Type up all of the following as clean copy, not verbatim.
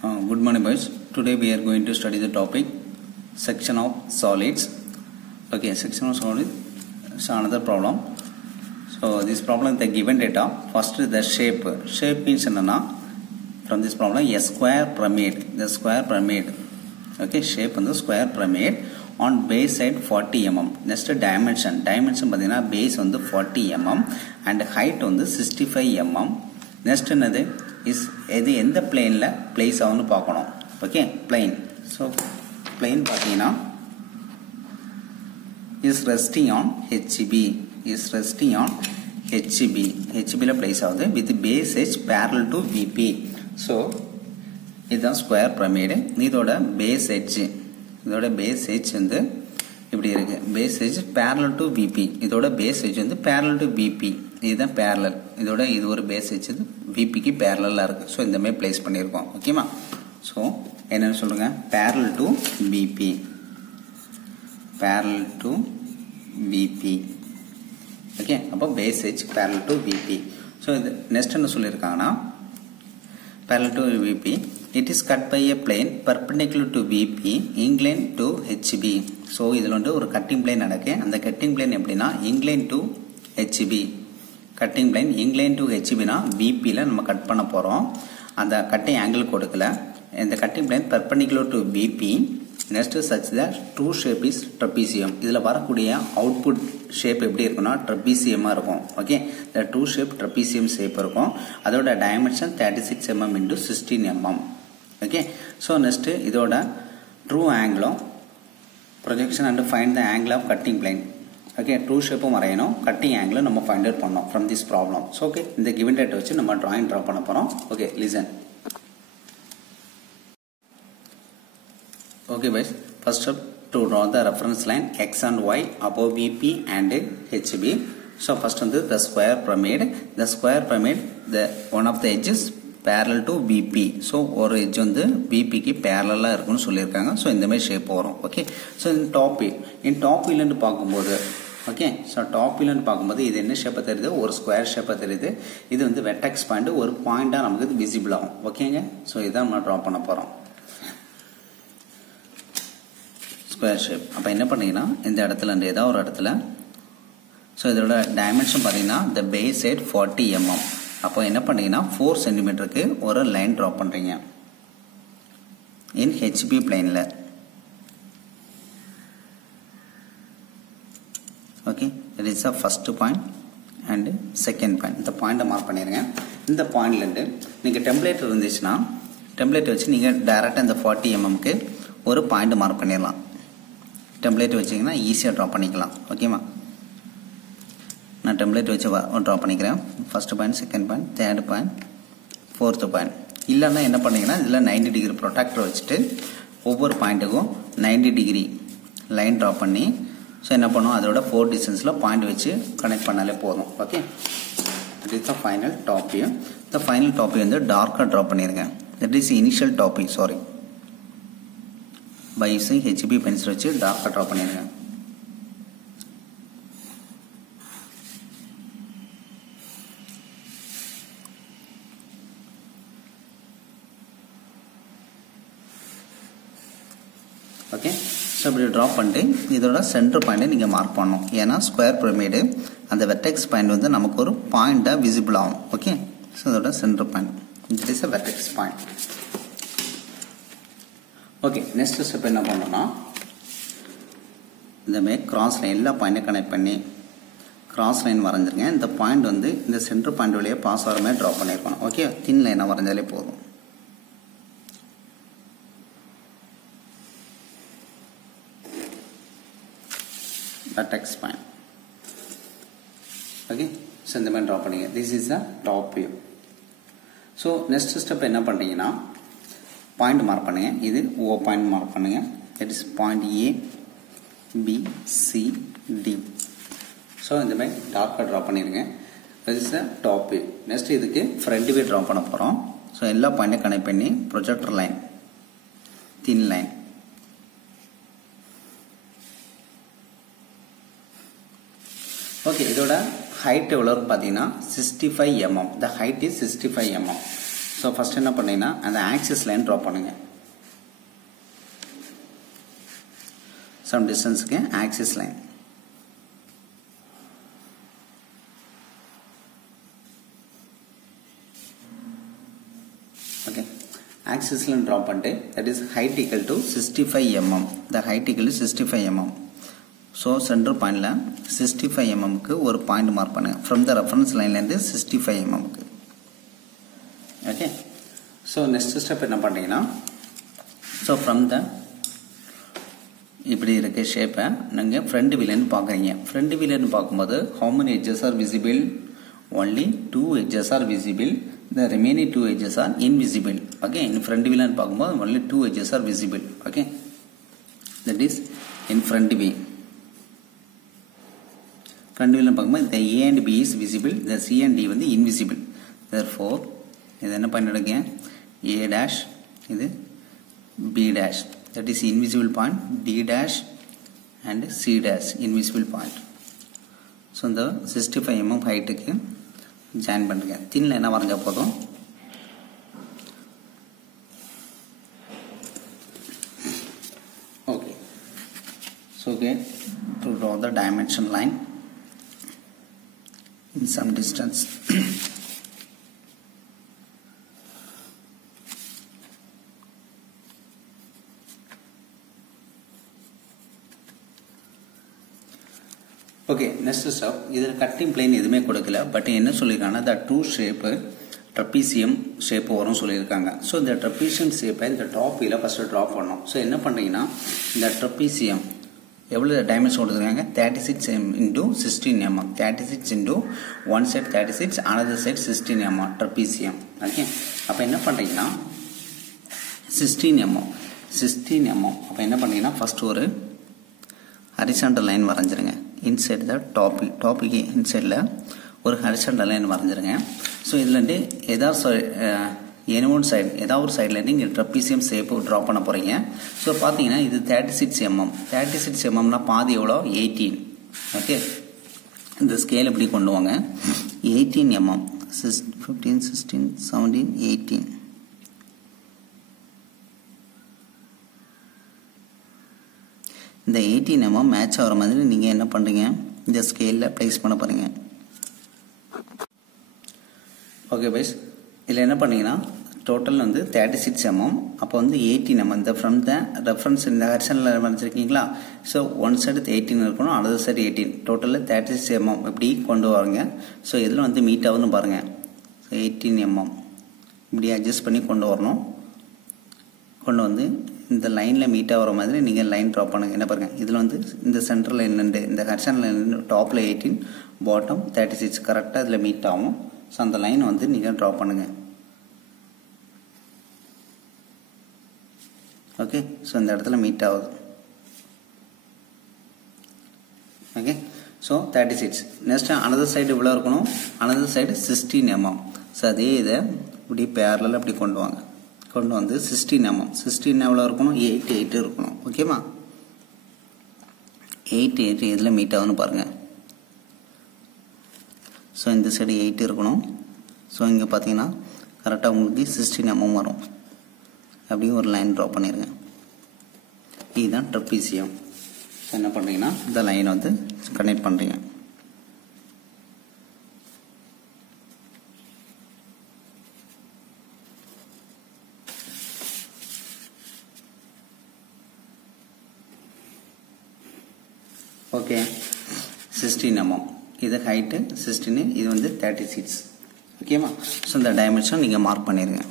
Good morning, boys. Today we are going to study the topic section of solids. Okay, section of solids is another problem. So this problem, the given data. First, the shape. Shape means from this problem a square pyramid. The square pyramid. Okay, shape on the square pyramid on base side 40 mm. Next dimension. Dimension base on the 40 mm and height on the 65 mm. Next another is எது எந்த பிளேன்ல place ஆகும்னு பார்க்கணும். Okay, plane. So plane பார்த்தீங்கன்னா is resting on HP. ஹெச்பியில் place ஆகுது with base H parallel to VP. So இதுதான் square pyramid. இதோட base H வந்து இப்படி இருக்கு. Base H parallel to VP. இதோட பேஸ் ஹெச் வந்து பேரல் டு விபி. இதுதான் பேரலல். இதோட இது ஒரு பேஸ் ஹெச் விபிக்கு பேரலாக இருக்கு. ஸோ இந்த மாதிரி பிளேஸ் பண்ணியிருக்கோம். ஓகேமா? ஸோ என்னன்னு சொல்லுங்க, parallel to VP. Parallel to VP. Okay, அப்போ base H parallel to VP. So இது நெக்ஸ்ட் என்ன சொல்லியிருக்காங்கன்னா, parallel to VP, it is cut by a plane perpendicular to VP inclined to HB. So இதில் வந்து ஒரு cutting plane நடக்கு. அந்த cutting plane எப்படின்னா inclined to HB. Cutting plane inclined to HBனா VPல நம்ம கட் பண்ண போகிறோம். அந்த கட்டிங் ஆங்கிள் கொடுக்கல. இந்த cutting plane perpendicular to VP. Next such that true shape is trapezium. இதில் வரக்கூடிய அவுட்புட் ஷேப் எப்படி இருக்குன்னா ட்ரபீசியமாக இருக்கும். ஓகே, இந்த ட்ரூ ஷேப் ட்ரபீசியம் ஷேப் இருக்கும். அதோட dimension 36 mm into 16 mm. Okay, so next இதோட ட்ரூ ஆங்கிளும் projection and find the angle of cutting plane. Okay, true ஷேப்பும் வரையணும், கட்டிங் ஆங்கிளும் நம்ம ஃபைண்ட் அவுட் பண்ணோம் from this problem. So okay, இந்த கிவன் டேட்டை வச்சு நம்ம ட்ராயிங் ட்ரா பண்ண போகிறோம். Okay, listen. Okay guys, first up to draw the reference line x and y above VP and HB. So first on the square pyramid. The square pyramid, the one of the edges parallel to VP. So ஒரு edge வந்து VP க்கு parallel-ஆ இருக்குன்னு சொல்லியிருக்காங்க. So இந்த மாதிரி shape வரும். Okay, so இந்த top வியூலேருந்து பார்க்கும்போது ஓகே, ஸோ டாப் வியூலேருந்து பார்க்கும்போது இது என்ன ஷேப்பாக தெரியுது, ஒரு ஸ்கொயர் ஷேப்பாக தெரியுது. இது வந்து வெர்டெக்ஸ் பாயிண்ட் ஒரு பாயிண்டாக நமக்கு விசிபிள் ஆகும். ஓகேங்க, ஸோ இதான் நம்ம ட்ரா பண்ண போகிறோம் ஸ்கொயர் ஷேப். அப்போ என்ன பண்ணீங்கன்னா இந்த இடத்துல ஏதாவது ஒரு இடத்துல, ஸோ இதோட டைமென்ஷன் பார்த்தீங்கன்னா இந்த பேஸ் சைட் 40 mm. அப்போ என்ன பண்ணீங்கன்னா 4 சென்டிமீட்டருக்கு ஒரு லைன் ட்ரா பண்ணுறீங்க இன் ஹெச்பி பிளைனில். Okay, it is the first point and second point. இந்த பாயிண்ட்டை மார்க் பண்ணிடுங்க. இந்த பாயிண்ட்லேருந்து நீங்கள் டெம்ப்ளேட் இருந்துச்சுன்னா டெம்ப்ளேட் வச்சு நீங்கள் டைரெக்டாக இந்த 40 mm ஒரு பாயிண்ட் மார்க் பண்ணிடலாம். டெம்ப்ளேட் வச்சிங்கன்னா ஈஸியாக ட்ரா பண்ணிக்கலாம். ஓகேவா? நான் டெம்ப்ளேட் வச்சு ட்ரா பண்ணிக்கிறேன். First point, second point, third point, fourth point. இல்லைன்னா என்ன பண்ணிங்கன்னா இதில் 90 டிகிரி ப்ரொடக்டர் வச்சுட்டு ஒவ்வொரு பாயிண்ட்டுக்கும் 90 டிகிரி லைன் ட்ரா பண்ணி, ஸோ என்ன பண்ணுவோம் அதோட 4 டிஸ்டன்ஸில் பாயிண்ட் வச்சு கனெக்ட் பண்ணாலே போதும். Okay, that is the final top view. இந்த ஃபைனல் டாப்பி வந்து டார்க்காக ட்ரா பண்ணிடுங்க. That is initial top view. Sorry, by using HB pencil வச்சு டார்க்காக ட்ரா பண்ணிடுங்க. ஓகே, ஸோ இப்படி ட்ரா பண்ணிட்டு இதோட சென்டர் பாயிண்ட்டை நீங்கள் மார்க் பண்ணணும். ஏன்னா ஸ்கொயர் பிரமிடு அந்த வெர்டெக்ஸ் பாயிண்ட் வந்து நமக்கு ஒரு பாயிண்டாக விசிபிள் ஆகும். ஓகே, ஸோ இதோட centre point it is a vertex point. Okay, next step என்ன பண்ணணும்னா இந்த மாதிரி கிராஸ் லைன் எல்லா பாயிண்ட்டையும் கனெக்ட் பண்ணி கிராஸ் லைன் வரைஞ்சிருங்க. இந்த பாயிண்ட் வந்து இந்த சென்டர் பாயிண்ட் வழியாக பாஸ் ஆகிற மாதிரி ட்ரா பண்ணியிருக்கணும். ஓகே, தின் லைனாக வரைஞ்சாலே போதும். Vertex point. ஓகே, ஸோ இந்த மாதிரி ட்ரா பண்ணிங்க. This is the top view. So next step என்ன பண்ணுறீங்கன்னா பாயிண்ட் மார்க் பண்ணுங்க. இது ஓ பாயிண்ட் மார்க் பண்ணுங்க. That is point ABCD. So இந்த மாதிரி டார்க்காக ட்ரா பண்ணிடுங்க. That is the top view. Next இதுக்கு ஃப்ரண்ட் வியூ ட்ரா பண்ண போகிறோம். ஸோ எல்லா பாயிண்ட்டையும் கனெக்ட் பண்ணி projector line thin line. Okay, இதோட height எவ்வளோ பார்த்தீங்கன்னா 65 mm. The height is 65 mm. So first என்ன பண்ணீங்கன்னா அந்த ஆக்சிஸ் லைன் ட்ரா பண்ணுங்க. சம் டிஸ்டன்ஸுக்கு axis line. Okay, axis line draw பண்ணிட்டு that is height equal to 65 mm. The height equal to 65 mm. So centre பாயிண்டில் 65 mmக்கு ஒரு பாயிண்ட் மார்க் பண்ணுங்கள். ஃப்ரம் த ரெஃபரன்ஸ் லைன்லேருந்து 65 mmக்கு. ஓகே, ஸோ நெக்ஸ்ட் ஸ்டெப் என்ன பண்ணுறீங்கன்னா, ஸோ ஃப்ரம் த இப்படி இருக்க ஷேப்பை நீங்கள் ஃப்ரண்ட் வியூலேருந்து பார்க்குறீங்க. ஃப்ரண்ட் வியூலேருந்து பார்க்கும்போது how many edges are visible? Only 2 edges are visible. The remaining 2 edges are invisible. Okay, in front viewலேருந்து பார்க்கும்போது only 2 edges are visible. Okay, that is in front view. Front view பார்க்கும்போது the A and B is visible, the C and D வந்து invisible. Therefore இது என்ன பண்ணிடுங்க, A dash இது B dash, that is invisible point, D dash and C dash invisible point. So இந்த 65 mm ஹைட்டுக்கு join பண்ணுங்க. தின்ல என்ன வரைஞ்சா போதும். Okay, so okay to draw the dimension line in some distance. Okay, next step. இதில் cutting plane எதுவுமே கொடுக்கல. But என்ன சொல்லியிருக்காங்கன்னா the true shape trapezium shape வரும் சொல்லியிருக்காங்க. ஸோ இந்த ட்ரப்பீசியம் ஷேப்பை இந்த டாப் வியூவில் ஃபஸ்ட்டு ட்ரா பண்ணோம். ஸோ என்ன பண்ணுறீங்கன்னா இந்த ட்ரப்பீசியம் எவ்வளோ டைமென்ஷன் கொடுத்துருக்காங்க, 36 into 16 mm. 36 into one side 36, another side 16 mm trapezium. Okay, அப்போ என்ன பண்ணுறீங்கன்னா 16 mm. அப்போ என்ன பண்ணுறீங்கன்னா ஃபஸ்ட் ஒரு ஹரிசாண்டல் லைன் வரைஞ்சிருங்க. இன்சைட் த டாப்புக்கு இன்சைடில் ஒரு ஹரிசாண்டல் லைன் வரைஞ்சிருங்க. ஸோ இதுலேருந்து ஏதாவது ஒரு சைட்லேருந்து இங்கே ட்ரப்பீசியம் ஷேப்பு ட்ரா பண்ண போகிறீங்க. ஸோ பார்த்தீங்கன்னா இது 36 mm. 36 mmனா பாதி எவ்வளோ, 18. ஓகே, இந்த ஸ்கேல் எப்படி கொண்டு வாங்க, 18 mm. 15, 16, 17, 18. இந்த 18 mm மேட்ச் ஆகிற மாதிரி நீங்கள் என்ன பண்ணுறீங்க, இந்த ஸ்கேலில் ப்ளேஸ் பண்ண போகிறீங்க. ஓகே பைஸ், இதில் என்ன பண்ணீங்கன்னா டோட்டல் வந்து 36 mm. அப்போ வந்து 18 mm இந்த ஃப்ரம் த ரெஃபரன்ஸ் இந்த ஹரிசாண்டல் வரைஞ்சிருக்கீங்களா. ஸோ ஒன் சைடு 18 இருக்கணும், அனதர் சைடு 18. டோட்டலில் 36 mm இப்படி கொண்டு வாங்க. ஸோ இதில் வந்து மீட் ஆகுதுன்னு பாருங்கள். ஸோ 18 mm இப்படி அட்ஜஸ்ட் பண்ணி கொண்டு வரணும். கொண்டு வந்து இந்த லைனில் மீட் ஆகிற மாதிரி நீங்கள் லைன் ட்ரா பண்ணுங்கள். என்ன பாருங்கள், இதில் வந்து இந்த சென்டர் லைன்லேருந்து இந்த ஹரிசாண்டல் லைன்லேருந்து டாப்பில் 18, பாட்டம் 36 கரெக்டாக இதில் மீட் ஆகும். ஸோ அந்த லைன் வந்து நீங்கள் ட்ரா பண்ணுங்கள். ஓகே, ஸோ இந்த இடத்துல மீட் ஆகுது. Okay, so 36. Next another side இவ்வளோ இருக்கணும், அனதர் சைடு 16 mm. ஸோ அதே இதை இப்படி பேரலில் அப்படி கொண்டு வாங்க. கொண்டு வந்து 16 mm. 16 எவ்வளோ இருக்கணும், 8 இருக்கணும். ஓகேவா, 8 இதில் மீட் ஆகுதுன்னு பாருங்கள். ஸோ இந்த சைடு 8 இருக்கணும். ஸோ இங்கே பார்த்தீங்கன்னா கரெக்டாக உங்களுக்கு 16 mm வரும். அப்படியே ஒரு லைன் ட்ரா பண்ணிடுங்க. இதுதான் ட்ரப்பீசியம். ஸோ என்ன பண்ணுறீங்கன்னா இந்த லைன் வந்து கனெக்ட் பண்ணுறீங்க. Okay, 16 mm. இது ஹைட்டு 16, இது வந்து 36. ஓகேவா, ஸோ இந்த டைமென்ஷன் நீங்கள் மார்க் பண்ணிடுங்க.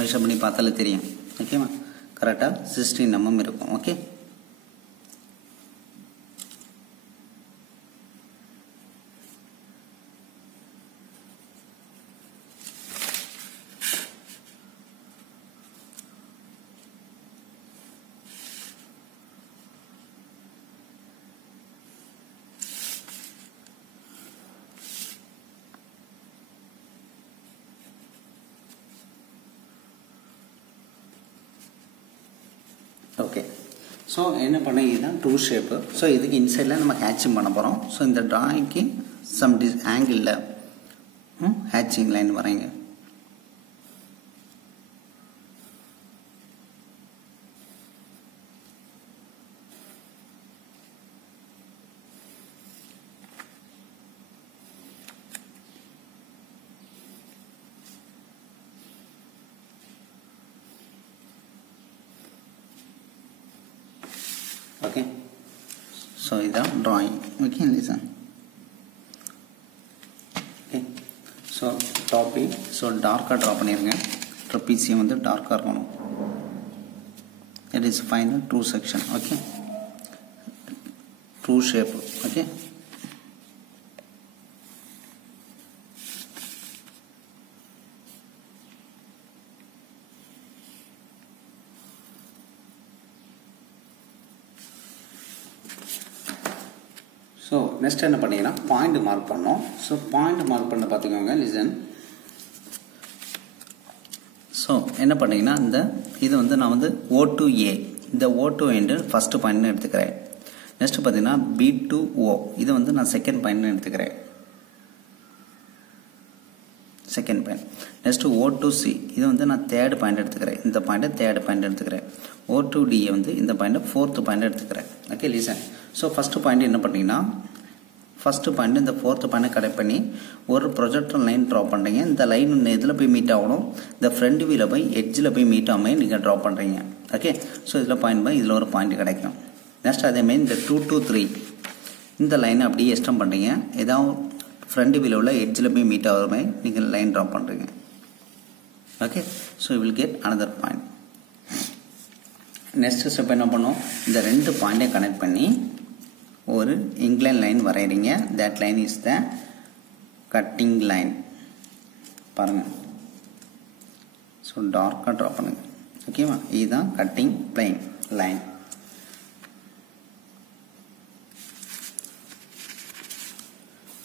மெஷர் பண்ணி பார்த்தாலே தெரியும். ஓகேவா, கரெக்டாக 16 mm இருக்கும். Okay, okay. ஸோ என்ன பண்ண, இதுதான் ட்ரூ ஷேப்பு. ஸோ இதுக்கு இன்சைடில் நம்ம ஹேட்சிங் பண்ண போகிறோம். ஸோ இந்த ட்ராயிங்க்கு சம் ஆங்கிளில் ஹேட்சிங் line வரைங்க. Okay, so this is drawing. Okay, listen. Okay, so topic, so darker draw பண்ணிருங்க. trapezium வந்து darker இருக்கணும். It is final true section. Okay, true shape. Okay, so next என்ன பண்ணிங்கன்னா பாயிண்ட் மார்க் பண்ணோம். So point mark பண்ண பார்த்துக்கோங்க. Listen. So என்ன பண்ணிங்கன்னா இது வந்து நான் வந்து O2A, இந்த O2 என்று ஃபஸ்ட்டு பாயிண்ட்னு எடுத்துக்கிறேன். நெக்ஸ்ட் பார்த்தீங்கன்னா B2O, இது வந்து நான் செகண்ட் பாயிண்ட்னு எடுத்துக்கிறேன். Second point. நெக்ஸ்ட் O2C, இது வந்து நான் தேர்ட் பாயிண்ட் எடுத்துக்கிறேன். இந்த பாயிண்ட்டை தேர்ட் பாயிண்ட் எடுத்துக்கிறேன். O2D வந்து இந்த பாயிண்ட்டை ஃபோர்த்து பாயிண்ட் எடுத்துக்கிறேன். Okay, listen. So first point என்ன பண்ணிங்கன்னா ஃபஸ்ட்டு பாயிண்ட் இந்த ஃபோர்த்து பாயிண்ட்டை கனெக்ட் பண்ணி ஒரு ப்ரொஜெக்டர் லைன் ட்ரா பண்ணுறீங்க. இந்த லைன் இதில் போய் மீட் ஆகணும். இந்த ஃப்ரண்ட் வியூவில் போய் எட்ஜில் போய் மீட் ஆகாமல் நீங்கள் ட்ரா பண்ணுறீங்க. ஓகே, ஸோ இதில் பாயிண்ட் போய் இதில் ஒரு பாயிண்ட் கிடைக்கும். நெக்ஸ்ட் அதேமாதிரி இந்த 2 to 3 இந்த லைனை அப்படியே எக்ஸ்டெண்ட் பண்ணுறீங்க. ஏதாவது ஃப்ரண்ட் வியூவில் உள்ள எட்ஜில் போய் மீட் ஆகிற மாதிரி நீங்கள் லைன் ட்ரா பண்ணுறீங்க. Okay, so you will get another point. Next step என்ன பண்ணோம், இந்த ரெண்டு பாயிண்ட்டை கனெக்ட் பண்ணி ஒரு இன்க்ளைன் லைன் வரைகிறீங்க. That line is the cutting line. பாருங்கள், ஸோ டார்க்காக ட்ரா பண்ணுங்க. ஓகேவா, இதுதான் கட்டிங் பிளைன் லைன்.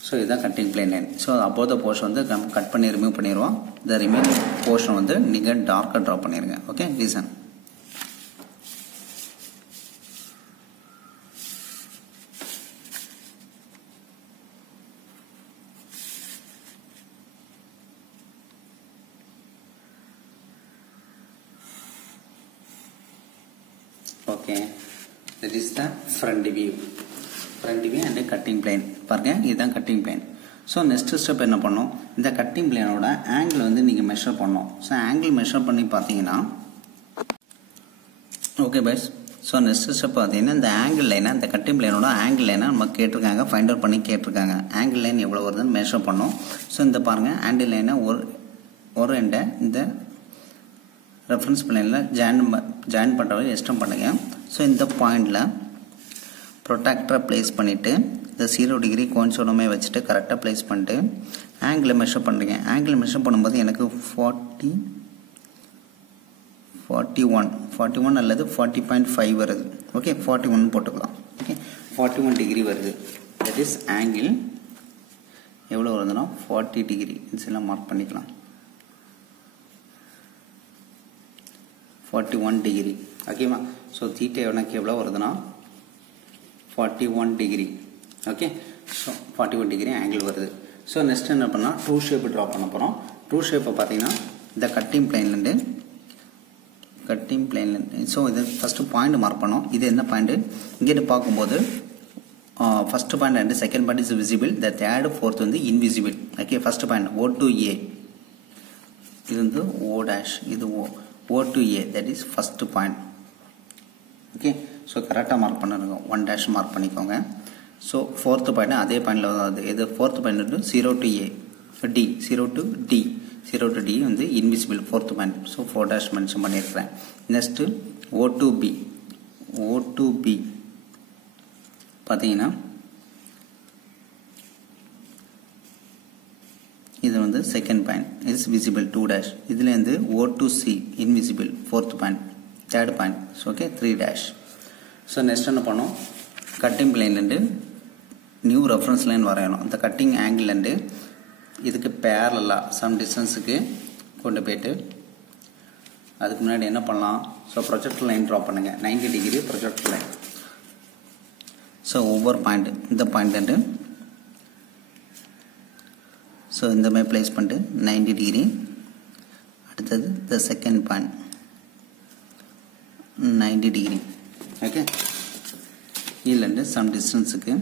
ஸோ இதுதான் கட்டிங் பிளைன் லைன். ஸோ அப்போ த போர்ஷன் வந்து கட் பண்ணி ரிமூவ் பண்ணிடுவோம். இந்த ரிமைன் போர்ஷன் வந்து நீங்கள் டார்க்காக ட்ரா பண்ணிடுங்க. Okay, reason. Okay, that is the front view and a cutting plane. பாருங்க, இதுதான் cutting plane. So next step என்ன பண்ணோம், இந்த கட்டிங் பிளேனோட ஆங்கிள் வந்து நீங்கள் மெஷர் பண்ணோம். ஸோ ஆங்கிள் மெஷர் பண்ணி பார்த்தீங்கன்னா ஓகே பைஸ். ஸோ நெக்ஸ்ட் ஸ்டெப் பார்த்தீங்கன்னா இந்த ஆங்கிள் லைனை, இந்த கட்டிங் பிளேனோட ஆங்கிள் லைனை நம்ம கேட்டிருக்காங்க, ஃபைண்ட் அவுட் பண்ணி கேட்டிருக்காங்க. ஆங்கிள் லைன் எவ்வளோ வருதுன்னு மெஷர் பண்ணோம். ஸோ இந்த பாருங்கள், ஆங்கிள் லைனை ஒரு எண்டை இந்த ரெஃபரன்ஸ் பிளேனில் ஜாயின் பண்ணுறவரை எக்ஸ்டெண்ட் பண்ணுங்க. ஸோ இந்த பாயிண்டில் ப்ரொடெக்டரை ப்ளேஸ் பண்ணிவிட்டு இந்த 0 டிகிரி கோன்சோனமே வச்சுட்டு கரெக்டாக ப்ளேஸ் பண்ணிட்டு ஆங்கிளை மெஷர் பண்ணுறீங்க. ஆங்கிள் மெஷர் பண்ணும்போது எனக்கு 41 அல்லது 40.5 வருது. ஓகே, 41 போட்டுக்கலாம். ஓகே, 41 டிகிரி வருது. தட் இஸ் ஆங்கிள் எவ்வளோ வருதுன்னா 40 டிகிரி. இதெல்லாம் மார்க் பண்ணிக்கலாம். 41 டிகிரி. ஓகேவா, ஸோ தீட்டா எனக்கு எவ்வளோ வருதுன்னா 41 degree. Okay, so 41 degree angle வருது. ஸோ நெக்ஸ்ட் என்ன பண்ணால் ட்ரூ ஷேப் ட்ரா பண்ண போகிறோம். ட்ரூ ஷேப்பை பார்த்தீங்கன்னா இந்த கட்டிங் பிளைன்லேருந்து ஸோ இது ஃபஸ்ட்டு பாயிண்ட் மார்க் பண்ணோம். இது என்ன பாயிண்ட்டு, இங்கேட்டு பார்க்கும்போது first point and second point is visible, the third fourth வந்து invisible. Okay, first point O2A, இது வந்து O டேஷ், இது O2A, that is first point. Okay, so கரெக்டாக மார்க் பண்ணிருங்க. 1 டேஷ் மார்க் பண்ணிக்கோங்க. ஸோ ஃபோர்த்து பாயிண்ட் அதே பாயிண்டில் வருது. இது ஃபோர்த்து பாயிண்ட் வந்து 0 to A, D, 0 to D வந்து invisible fourth point. So 4 dash mention பண்ணியிருக்கிறேன். நெக்ஸ்ட்டு O2B பார்த்தீங்கன்னா இது வந்து second point is visible 2 dash. இதுலேருந்து O2C invisible fourth point, third point. So okay, 3 dash. So next என்ன பண்ணோம், cutting பிளைன்லேருந்து new reference line வரையணும். இந்த கட்டிங் ஆங்கிள்லேருந்து இதுக்கு பேரலாக சம் டிஸ்டன்ஸுக்கு கொண்டு போய்ட்டு அதுக்கு முன்னாடி என்ன பண்ணலாம், ஸோ ப்ரொஜெக்டர் லைன் ட்ரா பண்ணுங்கள். 90 டிகிரி ப்ரொஜெக்டர் லைன். ஸோ ஒவ்வொரு பாயிண்ட், இந்த பாயிண்ட்லேருந்து ஸோ இந்த மாதிரி ப்ளேஸ் பண்ணிட்டு 90 டிகிரி. அடுத்தது the second point 90 degree. Okay, இதுலேருந்து சம் டிஸ்டன்ஸுக்கு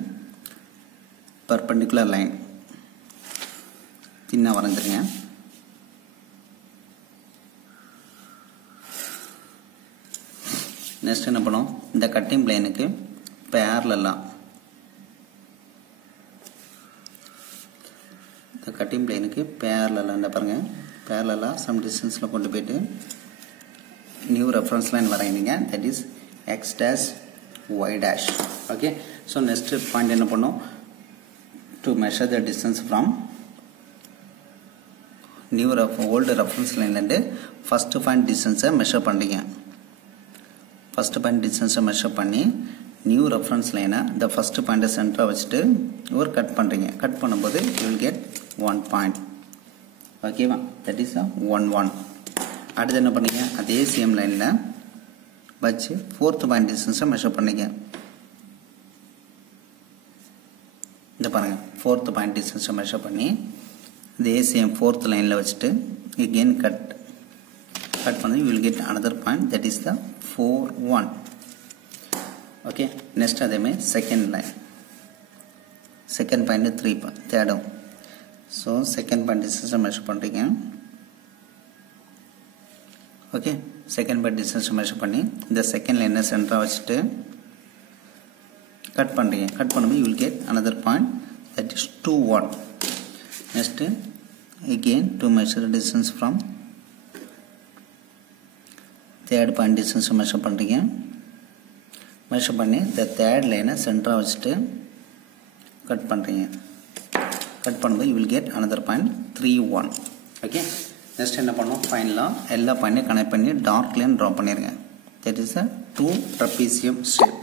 பர்பெண்டிகுலர் லைன் தின்னா வரைஞ்சிருங்க. நெக்ஸ்ட் என்ன பண்ணும், இந்த கட்டிங் பிளேனுக்கு பேரலா இந்த கட்டிங் பிளேனுக்கு பேரலா பாருங்கள், பேரலா சம் டிஸ்டன்ஸில் கொண்டு போயிட்டு நியூ ரெஃபரன்ஸ் லைன் வரைங்க. That is x dash y dash. Okay, so next point என்ன பண்ணும், to measure the distance from new old reference லைன்லேருந்து ஃபஸ்ட்டு பாயிண்ட் டிஸ்டன்ஸை மெஷர் பண்ணுறீங்க. ஃபஸ்ட்டு பாயிண்ட் டிஸ்டன்ஸை மெஷர் பண்ணி நியூ ரெஃபரன்ஸ் லைனை இந்த ஃபஸ்ட்டு பாயிண்ட்டை சென்டராக வச்சுட்டு ஒரு கட் பண்ணுறீங்க. கட் பண்ணும்போது யூ வில் கெட் 1 பாயிண்ட். ஓகேவா, தட் இஸ் 1 1. அடுத்து என்ன பண்ணீங்க, அதே சேம் லைனில் வச்சு ஃபோர்த்து பாயிண்ட் டிஸ்டன்ஸை மெஷர் பண்ணீங்க. இந்த பாருங்கள், ஃபோர்த்து பாயிண்ட் டிஸ்டன்ஸை மெஷர் பண்ணி இதே சேம் ஃபோர்த் லைனில் வச்சுட்டு again கட் பண்ணி you will get another point, that is the 4 1. Okay, next அதே மாதிரி செகண்ட் லைன், செகண்ட் பாயிண்ட் 3 தேர்டும். ஸோ செகண்ட் பாயிண்ட் டிஸ்டன்ஸை மெஷர் பண்ணுறீங்க. ஓகே, செகண்ட் பாயிண்ட் டிஸ்டன்ஸை மெஷர் பண்ணி இந்த செகண்ட் லைனை சென்டராக வச்சுட்டு கட் பண்ணுறீங்க. கட் பண்ணும்போது you will get another point, that is 2 1. Next again to measure distance from third point டிஸ்டன்ஸை மெஷர் பண்ணுறீங்க. மெஷர் பண்ணி இந்த தேர்ட் லைனை சென்டராக வச்சுட்டு கட் பண்ணுறீங்க. கட் பண்ணும்போது you will get another point 3 1. Okay, next என்ன பண்ணோம், ஃபைனலாக எல்லா பாயிண்ட்டையும் கனெக்ட் பண்ணி டார்க் லைன் ட்ரா பண்ணிடுங்க. That is a 2 trapezium shape.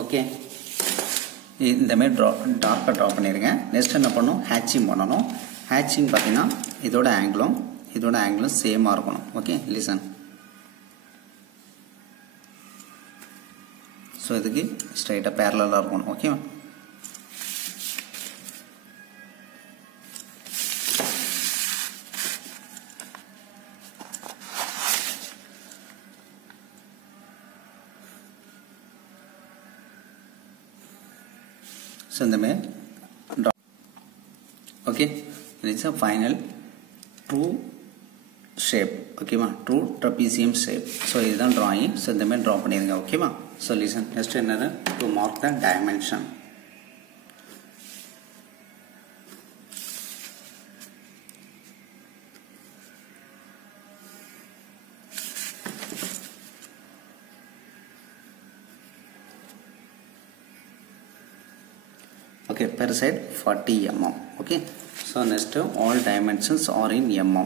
Okay, இந்த மாதிரி டார்க்காக ட்ரா பண்ணிடுங்க. நெக்ஸ்ட் என்ன பண்ணணும், ஹேட்சிங் பண்ணணும். ஹேட்சிங் பார்த்தீங்கன்னா இதோட ஆங்கிளும் சேமாக இருக்கணும். Okay, listen. ஸோ இதுக்கு ஸ்ட்ரைட்டாக பேரலாக இருக்கணும். ஓகேவா, ஸோ இந்த மாதிரி draw. Okay, it's a final true shape. ஓகேவா, ட்ரூ ட்ரபீசியம் ஷேப். ஸோ இதுதான் ட்ராயிங். ஸோ இந்த மாதிரி ட்ரா பண்ணிடுங்க. ஓகேவா, ஸோ லிசன். நெக்ஸ்ட் என்னது, to mark the dimension. Okay, per side 40 mm. Okay, so next all dimensions are in mm.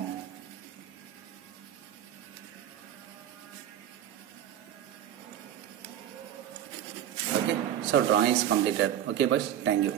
Okay, so drawing is completed. Okay boys, thank you.